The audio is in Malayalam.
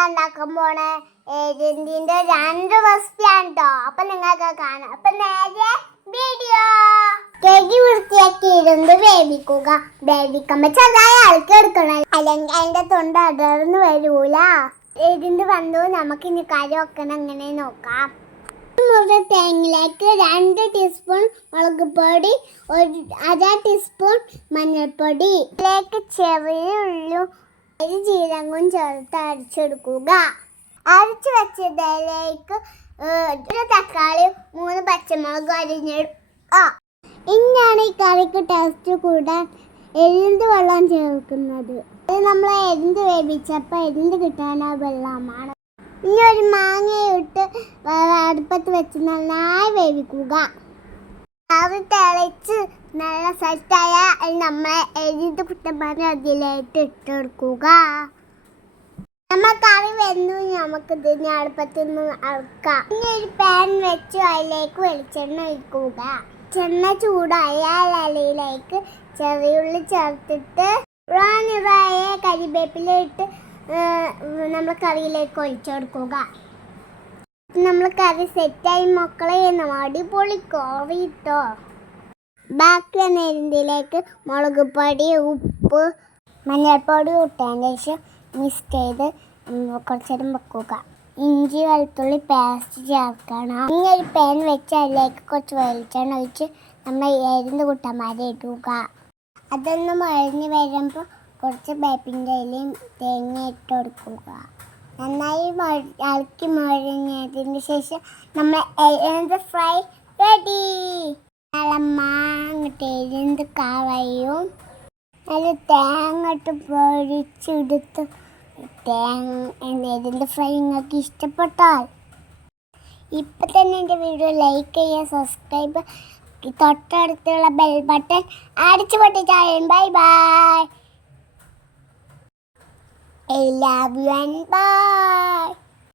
എന്താ ഉണ്ടാക്കാൻ പോണേ? ഏജന്റിന്റെ 2 റെസിപ്പിയാണ് കേട്ടോ. അപ്പൊ നിങ്ങൾക്ക് കാണാം. അപ്പൊ നേരെ വീഡിയോ. കഴുകി വൃത്തിയാക്കി ഇരുന്ന് വേവിക്കുക. വേവിക്കുമ്പോ ചെറുതായി ഇളക്കി എടുക്കണം, അല്ലെങ്കിൽ അതിന്റെ തൊണ്ട അടർന്ന് വരൂല. ഇതിന്റെ വന്നു നമുക്ക് ഇനി കറി വെക്കണം. എങ്ങനെ നോക്കാം. തേങ്ങയിലേക്ക് 2 ടീസ്പൂൺ മുളക് പൊടി, 1/2 ടീസ്പൂൺ മഞ്ഞൾപ്പൊടി, ഇതിലേക്ക് ചെറിയ ഉള്ളിയും ജീരകവും ചേർത്ത് അരച്ചെടുക്കുക. അരച്ച് വെച്ചതിലേക്ക് 1 തക്കാളി 3 പച്ചമുളക് അരിഞ്ഞെടുക്കുക. ഇനിയാണ് ഈ കറിക്ക് ടേസ്റ്റ് കൂടാൻ എരിന്ത് വെള്ളം ചേർക്കുന്നത്. ഇത് നമ്മൾ എരിന്ത് വേവിച്ചപ്പോൾ എരിന്ത് കിട്ടാൻ വെള്ളമാണ്. ഇനി ഒരു മാങ്ങയിട്ട് അടുപ്പത്ത് വെച്ച് നന്നായി വേവിക്കുക. അത് തിളച്ച് നല്ല സെറ്റായ നമ്മൾ എരിന്ത് കുട്ടപ്പാൻ അതിലേക്ക് ഇട്ടെടുക്കുക. നമ്മൾ കറി വെന്നു, നമുക്ക് ഇതിനെ അടുപ്പത്ത് നിന്ന് ഇറക്കാം. ഇനി ഒരു പാൻ വെച്ച് അതിലേക്ക് വെളിച്ചെണ്ണ ഒഴിക്കുക. ചെണ്ണ ചൂടായാൽ അതിലേക്ക് ചെറിയുള്ളി ചേർത്തിട്ട് റാണിറായ കരിവേപ്പില ഇട്ട് നമ്മൾ കറിയിലേക്ക് ഒഴിച്ചെടുക്കുക. നമ്മൾ കറി സെറ്റായി മക്കളെ. അടിപൊളി കറി ഇട്ടോ. ബാക്കി വന്നതിലേക്ക് മുളക് പൊടി, ഉപ്പ്, മഞ്ഞൾപ്പൊടി ഇട്ടതിന് ശേഷം മിക്സ് ചെയ്ത് കുറച്ച് നേരം വെക്കുക. ഇഞ്ചി വെളുത്തുള്ളി പേസ്റ്റ് ചേർക്കണം. ഇനി ഒരു പാൻ വെച്ച് അതിലേക്ക് കുറച്ച് വെളിച്ചെണ്ണ ഒഴിച്ച് നമ്മൾ എരിന്ത് കുട്ടന്മാരെ ഇടുക. അതൊന്ന് മുഴഞ്ഞ് വരുമ്പോൾ കുറച്ച് വേപ്പിൻ്റെ ഇലയും തേങ്ങ ഇട്ട് കൊടുക്കുക. നന്നായി ഇളക്കി മുഴഞ്ഞതിന് ശേഷം നമ്മൾ എരിന്ത് ഫ്രൈ റെഡി. നല്ല മാങ്ങട്ട് എരിന്ത് കറിയും നല്ല തേങ്ങ ഇട്ട് പൊരിച്ചെടുത്ത് എരിന്ത് ഫ്രൈ നിങ്ങൾക്ക് ഇഷ്ടപ്പെട്ടാൽ ഇപ്പം തന്നെ എൻ്റെ വീഡിയോ ലൈക്ക് ചെയ്യുക, സബ്സ്ക്രൈബ്, തൊട്ടടുത്തുള്ള ബെൽ ബട്ടൺ അടിച്ചു പൊട്ടിച്ചാൽ. Bye bye. I love you and bye.